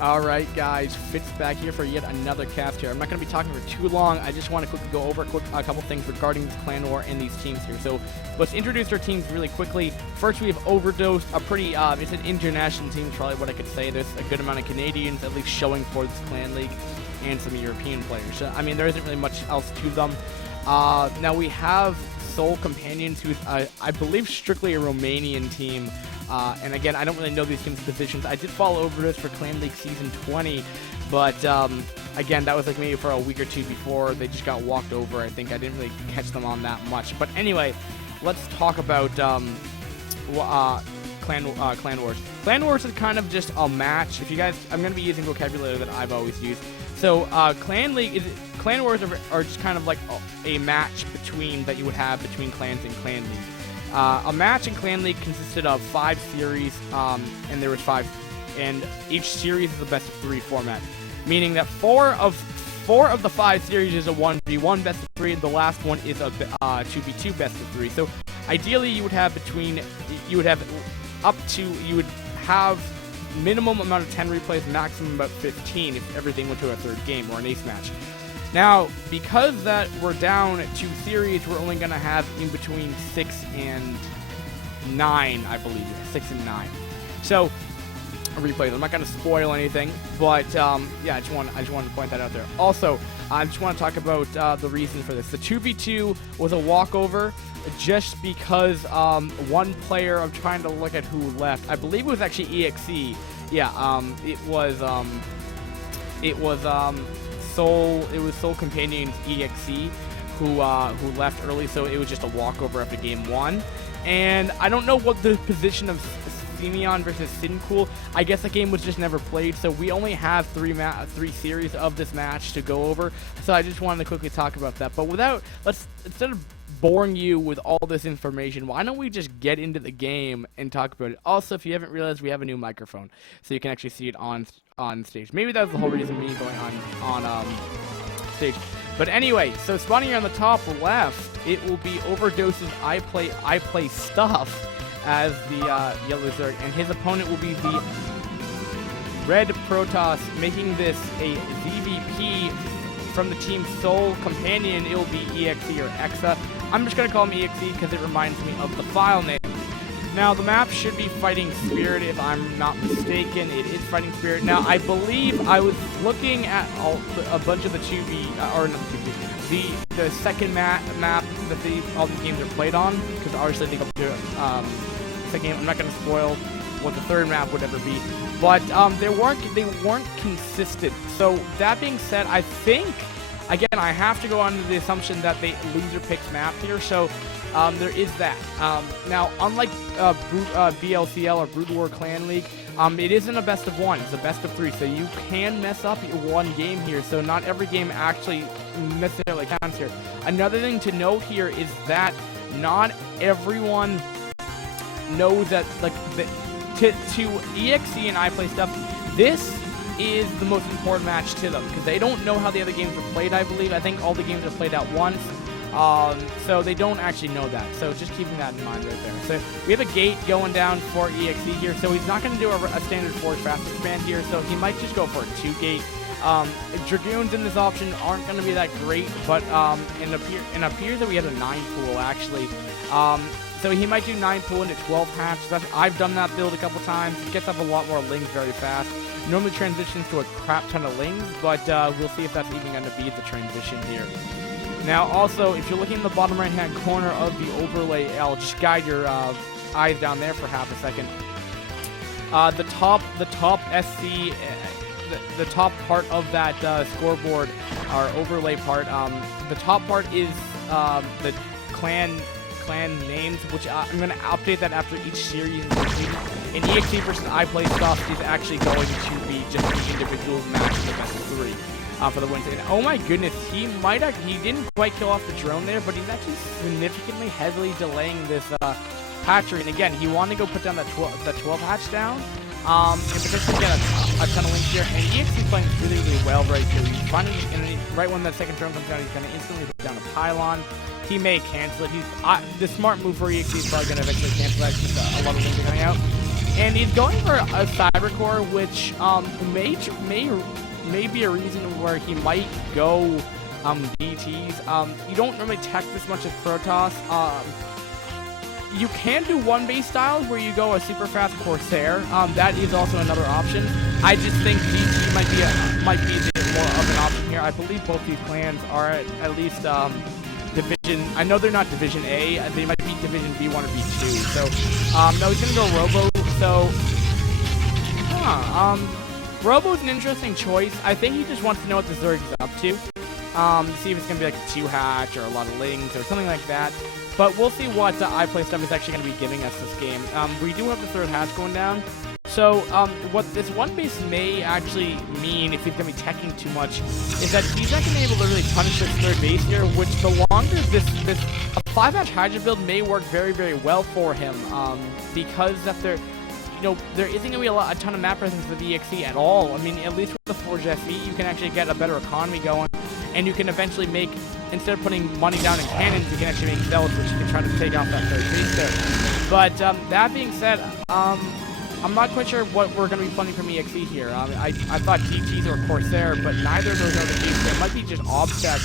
Alright guys, Fitz back here for yet another cast here. I'm not going to be talking for too long. I just want to quickly go over a couple things regarding this clan war and these teams here. So let's introduce our teams really quickly. First we have OverDosed, a pretty, it's an international team, probably what I could say. There's a good amount of Canadians at least showing for this clan league and some European players. So, I mean, there isn't really much else to them. Now we have Soul Companions, who's, I believe, strictly a Romanian team. And again, I don't really know these teams' positions. I did follow OverDosed for Clan League Season 20, but again, that was like maybe for a week or two before. They just got walked over, I think. I didn't really catch them on that much. But anyway, let's talk about Clan Wars. Clan Wars is kind of just a match. If you guys, I'm going to be using vocabulary that I've always used. So Clan Wars are just kind of like a match that you would have between clans and Clan League. A match in Clan League consisted of 5 series, and there was 5, and each series is a best of 3 format, meaning that 4 of the 5 series is a 1v1 best of 3, and the last one is a 2v2 best of 3. So ideally, you would have minimum amount of 10 replays, maximum about 15 if everything went to a third game or an ace match. Now, because that we're down 2 series, we're only going to have in between 6 and 9, I believe. 6 and 9. So, replays. I'm not going to spoil anything, but yeah, I just wanted to point that out there. Also, I just want to talk about the reason for this. The 2v2 was a walkover just because one player, I'm trying to look at who left. I believe it was actually EXE. Yeah, it was Soul Companions EXE who left early, so it was just a walkover after game 1. And I don't know what the position of Simeon versus Sincool. I guess the game was just never played, so we only have 3 series of this match to go over. So I just wanted to quickly talk about that. But instead of boring you with all this information, why don't we just get into the game and talk about it? Also, if you haven't realized, we have a new microphone, so you can actually see it on stage. Maybe that was the whole reason me going on stage. But anyway, so spawning here on the top left, it will be OverDosed's Iplaystuff as the yellow Zerg, and his opponent will be the red Protoss, making this a ZVP from the team Soul Companion. It will be EXE or EXA. I'm just going to call him EXE because it reminds me of the file name. Now, the map should be Fighting Spirit, if I'm not mistaken. It is Fighting Spirit. Now, I believe I was looking at a bunch of the 2v, or not 2v, the second map that all these games are played on, because obviously they go to second game. I'm not going to spoil what the third map would ever be, but they weren't consistent. So that being said, I think, again, I have to go under the assumption that they loser picks map here, so there is that. Now, unlike BLCL or Brood War Clan League, it isn't a best of 1, it's a best of 3, so you can mess up one game here, so not every game actually necessarily counts here. Another thing to note here is that not everyone knows that, like, to EXE and Iplaystuff, this is the most important match to them, because they don't know how the other games are played, I believe. I think all the games are played at once, so they don't actually know that. So just keeping that in mind right there. So we have a gate going down for EXE here, so he's not going to do a standard force fast expand here, so he might just go for a 2-gate. Dragoons in this option aren't going to be that great, but it appears that we have a 9 pool, actually. So he might do 9 pool into 12 hatch. I've done that build a couple times. It gets up a lot more lings very fast. Normally transitions to a crap ton of lings, but we'll see if that's even going to be the transition here. Now, also, if you're looking in the bottom right-hand corner of the overlay, I'll just guide your eyes down there for half a second. The top SC, the top part of that scoreboard, or overlay part, the top part is the clan names, which I'm going to update that after each series. And EXE versus Iplaystuff is actually going to be just the individual match in the best of 3 for the win. And oh my goodness, he didn't quite kill off the drone there, but he's actually significantly heavily delaying this hatchery. And again, he wanted to go put down that 12 hatch down, and potentially get a ton of links here. And EXE playing really, really well right here. He's finally, right when that second drone comes down, he's going to instantly put down a pylon. He may cancel it. The smart move for EXE is probably going to eventually cancel that because a lot of links are coming out. And he's going for a Cybercore, which may be a reason where he might go DTs. You don't really tech this much as Protoss. You can do one-base styles where you go a super fast Corsair. That is also another option. I just think DT might be a bit more of an option here. I believe both these clans are at least Division. I know they're not Division A. They might be Division B1 or B2. So no, he's gonna go Robo. So Robo's an interesting choice. I think he just wants to know what the Zerg's up to. See if it's gonna be like a 2-hatch or a lot of lings or something like that. But we'll see what Iplaystuff is actually going to be giving us this game. We do have the 3rd hatch going down. So what this one base may actually mean, if he's going to be teching too much, is that he's not going to be able to really punish this 3rd base here, which the longer a 5-hatch Hydra build may work very, very well for him. Because there isn't going to be a ton of map presence with EXE at all. I mean, at least with the Forge FE, you can actually get a better economy going. And you can eventually make, instead of putting money down in cannons, you can actually make zealots, which you can try to take off that 3rd base there. But that being said, I'm not quite sure what we're going to be funding from EXE here. I thought DTs or Corsair, but neither of those are the case. There might be just Obsec,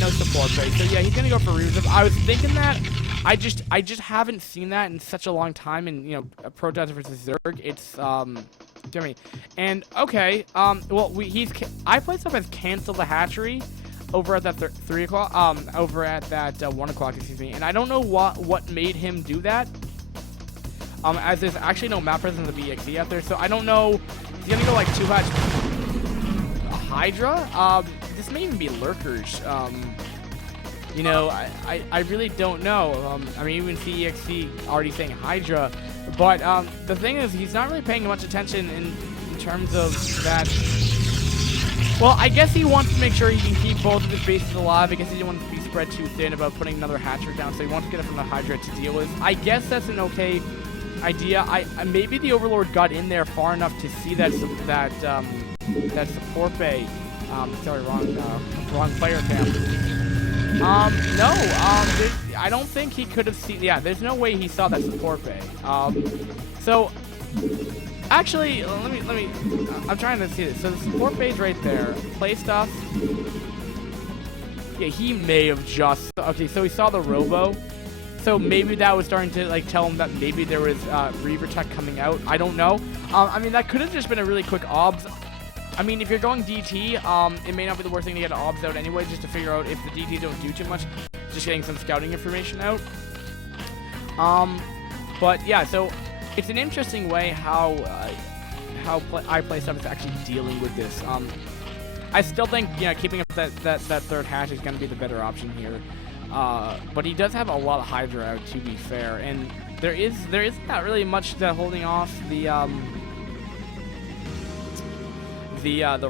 no support base. So yeah, he's going to go for Reserve. I was thinking that. I just haven't seen that in such a long time. And Protoss versus Zerg, it's Jimmy. And okay, well Iplaystuff has canceled the hatchery over at that 3 o'clock, over at that 1 o'clock, excuse me. And I don't know what made him do that. As there's actually no map presence of the BXE out there, so I don't know. He's gonna go like 2-hatch Hydra. This may even be lurkers. I really don't know. I mean, even CEXC already saying Hydra, but the thing is, he's not really paying much attention in terms of that. Well, I guess he wants to make sure he can keep both of his bases alive. I guess he didn't want to be spread too thin about putting another hatcher down, so he wants to get it from the Hydra to deal with. I guess that's an okay idea. Maybe the Overlord got in there far enough to see that support bay. Sorry, wrong player cam. No, I don't think he could have seen. Yeah, there's no way he saw that support bay. So actually, let me. I'm trying to see this. So the support bay's right there. Iplaystuff. Yeah, he may have just. Okay, so he saw the Robo. So maybe that was starting to tell him that maybe there was Reaver tech coming out. I don't know. I mean, that could have just been a really quick obs. I mean, if you're going DT, it may not be the worst thing to get obs out anyway, just to figure out if the DT don't do too much. Just getting some scouting information out. But yeah, so it's an interesting way how Iplaystuff is actually dealing with this. I still think keeping up that 3rd hatch is going to be the better option here. But he does have a lot of Hydra out, to be fair, and there is not really much that holding off the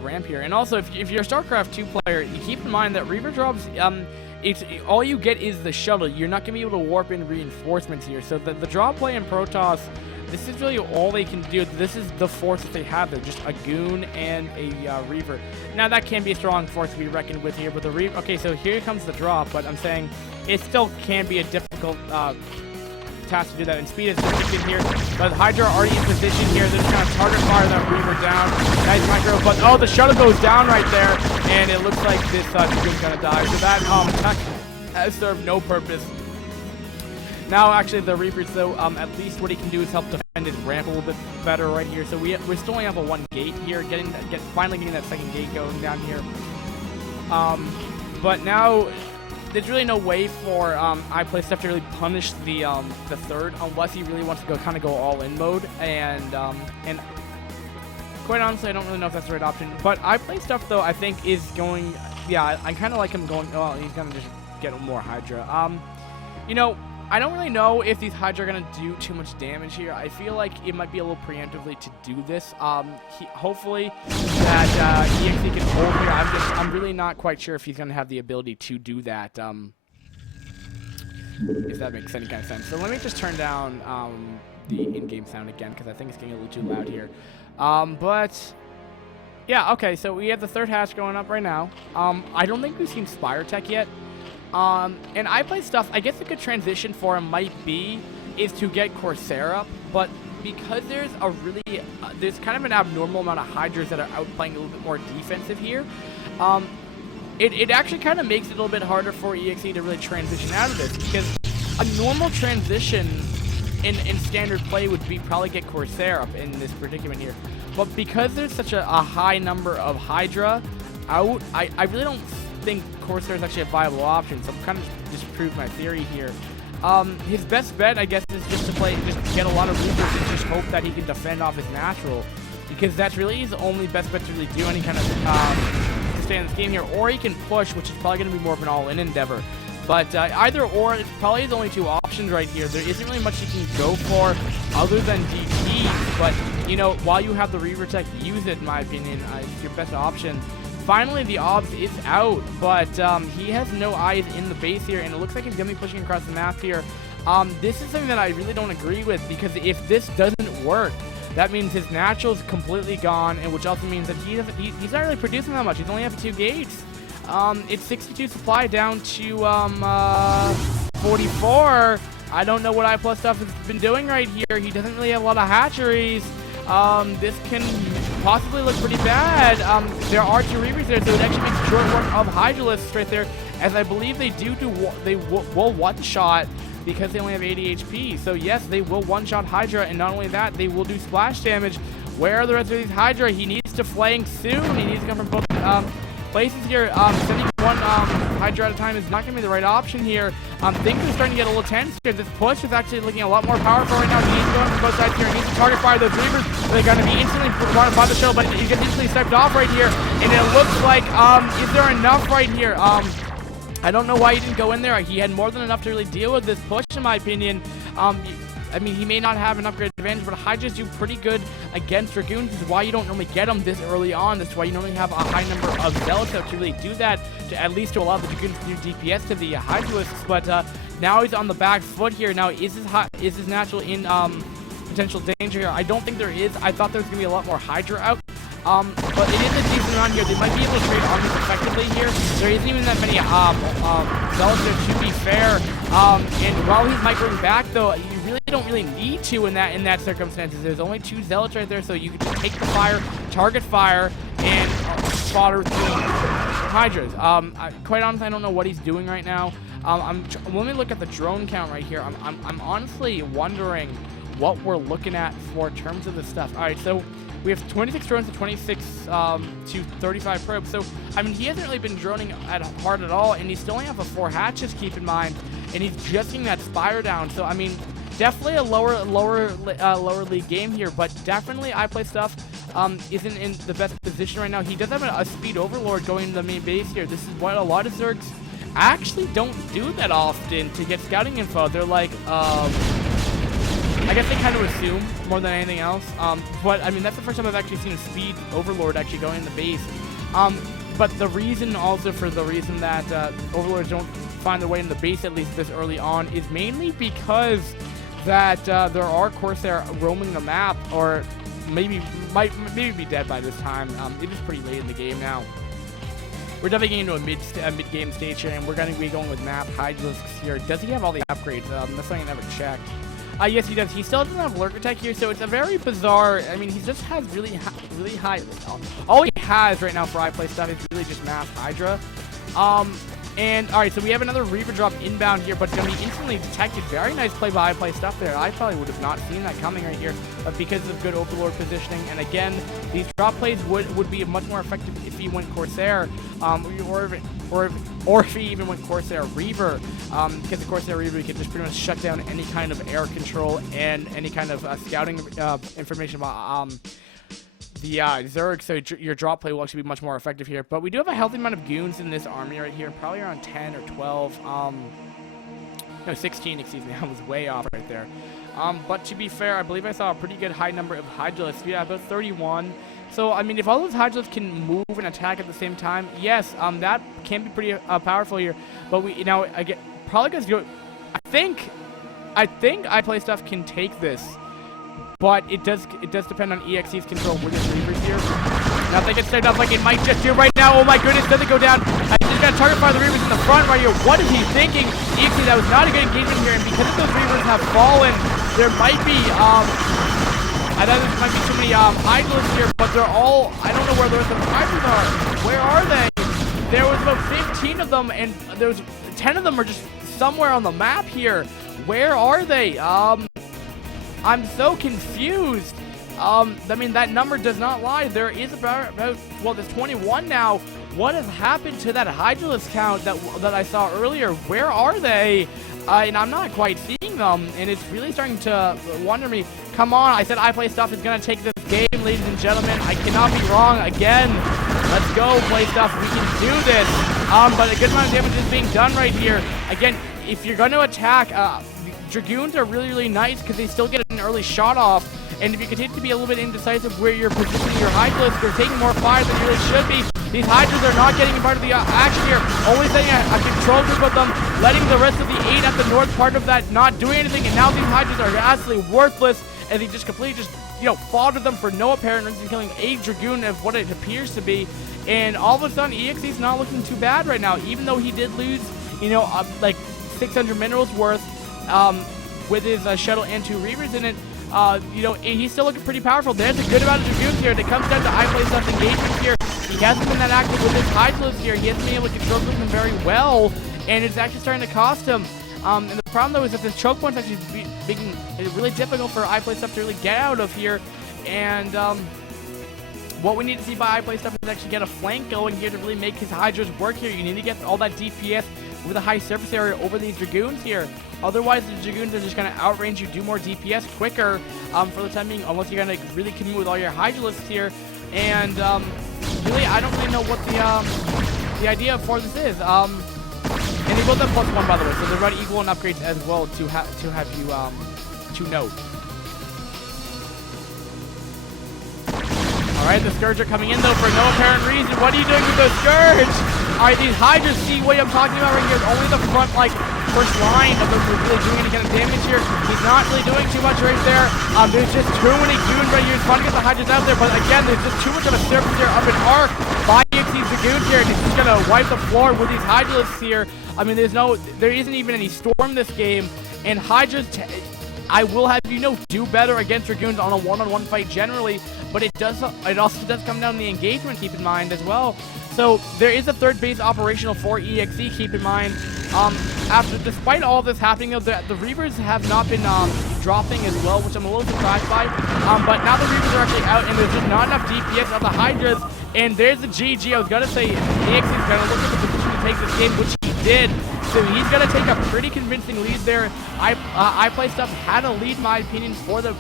ramp here. And also, if you're a StarCraft 2 player, you keep in mind that Reaver drops, all you get is the shuttle. You're not going to be able to warp in reinforcements here. So the drop play in Protoss, this is really all they can do. This is the force that they have. They're just a Goon and a Reaver. Now, that can be a strong force to be reckoned with here, but the Reaver... Okay, so here comes the drop, but I'm saying it still can be a difficult task to do that. And speed is in here, but Hydra are already in position here. They're just going to target fire that Reaver down. Nice micro, but oh, the shuttle goes down right there, and it looks like this Goon's going to die. So that attack has served no purpose. Now, actually, the Reapers, though, at least what he can do is help defend his ramp a little bit better right here. So we're still only have a 1 gate here, finally getting that 2nd gate going down here. But now there's really no way for Iplaystuff to really punish the 3rd unless he really wants to kind of go all in mode. And quite honestly, I don't really know if that's the right option. But Iplaystuff, though, I think is going. Yeah, I kind of like him going. Oh, he's gonna just get more Hydra. I don't really know if these Hydra are going to do too much damage here. I feel like it might be a little preemptively to do this. Hopefully that EXE can hold here. I'm really not quite sure if he's going to have the ability to do that, if that makes any kind of sense. So let me just turn down the in-game sound again, because I think it's getting a little too loud here. But yeah, okay, so we have the 3rd hatch going up right now. I don't think we've seen Spire Tech yet. And Iplaystuff, I guess a good transition for him might be is to get Corsair up, but because there's a really, there's kind of an abnormal amount of Hydras that are outplaying a little bit more defensive here. It actually kind of makes it a little bit harder for EXE to really transition out of this, because a normal transition in standard play would be probably get Corsair up in this predicament here. But because there's such a high number of Hydra out, I really don't think Corsair is actually a viable option, so I'm kind of disprove my theory here. His best bet, I guess, is just to get a lot of Reapers and just hope that he can defend off his natural, because that's really his only best bet to really do any kind of stay in this game here. Or he can push, which is probably going to be more of an all-in endeavor. But either or, it's probably his only two options right here. There isn't really much he can go for other than DP, but, you know, while you have the Reaver tech, use it, in my opinion. It's your best option. Finally, the Obs is out, but he has no eyes in the base here, and it looks like he's going to be pushing across the map here. This is something that I really don't agree with, because if this doesn't work, that means his natural's completely gone, and which also means that he's not really producing that much. He's only have 2 gates. It's 62 supply down to 44. I don't know what Iplaystuff has been doing right here. He doesn't really have a lot of hatcheries. This can possibly look pretty bad. There are 2 Reavers there, so it actually makes short work of Hydralisks right there, as I believe they will one-shot because they only have 80 HP. So yes, they will one-shot Hydra, and not only that, they will do splash damage. Where are the rest of these Hydra? He needs to flank soon. He needs to come from both places here. Sending one Hydra at a time is not going to be the right option here. Things are starting to get a little tense here. This push is actually looking a lot more powerful right now. He needs to go from both sides here. He needs to target fire those Reavers. They're going to be instantly wanted by the shuttle, but he gets instantly sniped off right here. And it looks like, is there enough right here? I don't know why he didn't go in there. He had more than enough to really deal with this push, in my opinion. I mean, he may not have an upgrade advantage, but Hydras do pretty good against Dragoons. This is why you don't normally get them this early on. That's why you normally have a high number of Zealots to really do that, to at least to allow the Dragoons to do DPS to the Hydralisks. But now he's on the back foot here. Now, is his natural in potential danger here? I don't think there is. I thought there was going to be a lot more Hydra out. But it is a decent round here. They might be able to trade armies effectively here. There isn't even that many Zealots there, to be fair. And while he's migrating back, though, you really don't really need to in that circumstances. There's only 2 Zealots right there, so you can just take the fire, target fire, and fodder through Hydras. Quite honestly, I don't know what he's doing right now. Let me look at the drone count right here. I'm honestly wondering what we're looking at for terms of this stuff. All right, so we have 26 drones to 26 to 35 probes. So, I mean, he hasn't really been droning hard at all, and he still only has 4 hatches, keep in mind, and he's just getting that Spire down. So, I mean, definitely a lower league game here, but definitely Iplaystuff isn't in the best position right now. He does have a speed overlord going to the main base here. This is what a lot of Zergs actually don't do that often to get scouting info. They're like, I guess they kind of assume more than anything else. But, I mean, that's the first time I've actually seen a speed overlord actually going in the base. But the reason also for the reason that overlords don't find their way in the base, at least this early on, is mainly because that there are Corsair roaming the map, or maybe be dead by this time. It is pretty late in the game now. We're definitely getting into a mid-game stage here, and we're going to be going with map Hydralisks here. Does he have all the upgrades? That's something I never checked. Yes, he does. He still doesn't have lurker tech here, so it's a very bizarre. I mean, he just has really high. All he has right now for Iplaystuff is really just mass Hydra. And all right, so we have another Reaver drop inbound here, but it's going to be instantly detected. Very nice play by Iplaystuff there. I probably would have not seen that coming right here, but because of good Overlord positioning, and again, these drop plays would be much more effective if he went Corsair, or if he even went Corsair Reaver, because the Corsair Reaver can just pretty much shut down any kind of air control and any kind of scouting information about the Zerg, so your drop play will actually be much more effective here. But we do have a healthy amount of goons in this army right here, probably around 10 or 12. No, 16, excuse me. I was way off right there. But to be fair, I believe I saw a pretty good high number of Hydralisks. Yeah, about 31. So, I mean, if all those Hydralisks can move and attack at the same time, yes, that can be pretty powerful here. But we, now, again, probably going to go. I think Iplaystuff can take this. But it does depend on EXE's control with his Reavers here. Now if they get started off like it might just do right now, oh my goodness, does it go down? I just got to target fire the Reavers in the front right here. What is he thinking? EXE, that was not a good engagement here, and because those Reavers have fallen, there might be I thought there might be too many Hydras here, but they're all, I don't know where the rest of the Hydras are. Where are they? There was about 15 of them, and there's 10 of them are just somewhere on the map here. Where are they? I'm so confused. I mean, that number does not lie. There is about well, there's 21 now. What has happened to that Hydralisk count that I saw earlier? Where are they? And I'm not quite seeing them, and it's really starting to wonder me. Come on, I said Iplaystuff is going to take this game, ladies and gentlemen. I cannot be wrong again. Let's go, Iplaystuff. We can do this. But a good amount of damage is being done right here. Again, if you're going to attack, Dragoons are really, really nice because they still get an early shot off. And if you continue to be a little bit indecisive where you're positioning your Hydralisk, you're taking more fire than you really should be. These Hydras are not getting part of the action here. Only setting a control group of them, letting the rest of the 8 at the north part of that not doing anything. And now these Hydras are absolutely worthless. And they just completely foddered them for no apparent reason, killing a Dragoon of what it appears to be. And all of a sudden, EXE's not looking too bad right now, even though he did lose, like 600 minerals worth with his shuttle and 2 Reavers in it. He's still looking pretty powerful. There's a good amount of Dragoons here. It comes down to Iplaystuff's engagements here. He hasn't been that active with his Hydralisk here. He hasn't been able to control them very well, and it's actually starting to cost him. And the problem, though, is that this choke point's actually making it really difficult for Iplaystuff to really get out of here. And what we need to see by Iplaystuff is actually get a flank going here to really make his Hydras work here. You need to get all that DPS with a high surface area over these Dragoons here. Otherwise, the Dragoons are just going to outrange you, do more DPS quicker for the time being, unless you're going to really commit with all your Hydralisks here. And really, I don't really know what the idea for this is. And he built up +1, by the way, so they're running equal and upgrades as well to have you to note. Alright, the Scourge are coming in, though, for no apparent reason. What are you doing with the Scourge? Alright, these Hydras, see what I'm talking about right here. Only the front, first line of them really doing any kind of damage here. He's not really doing too much right there. There's just too many Goons right here. He's trying to get the Hydras out there, but again, there's just too much of a surface here up in arc by EXE's Dragoons here, and he's just gonna wipe the floor with these Hydralisks here. I mean, there isn't even any storm this game, and Hydras, I will have do better against Dragoons on a one-on-one fight generally, but it also does come down to the engagement, keep in mind as well. So there is a third base operational for EXE, keep in mind. Despite all this happening, though, the Reavers have not been dropping as well, which I'm a little surprised by. But now the Reavers are actually out, and there's just not enough DPS of the Hydras. And there's the GG. I was gonna say EXE is gonna look at the position to take this game, which he did. So he's gonna take a pretty convincing lead there. Iplaystuff had a lead, in my opinion, for the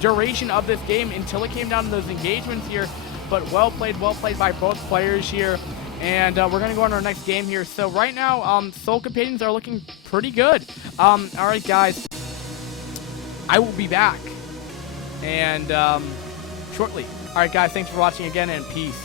duration of this game until it came down to those engagements here. But well played by both players here. And we're going to go on to our next game here. So right now, Soul Companions are looking pretty good. Alright, guys. I will be back. And shortly. Alright, guys. Thanks for watching again, and peace.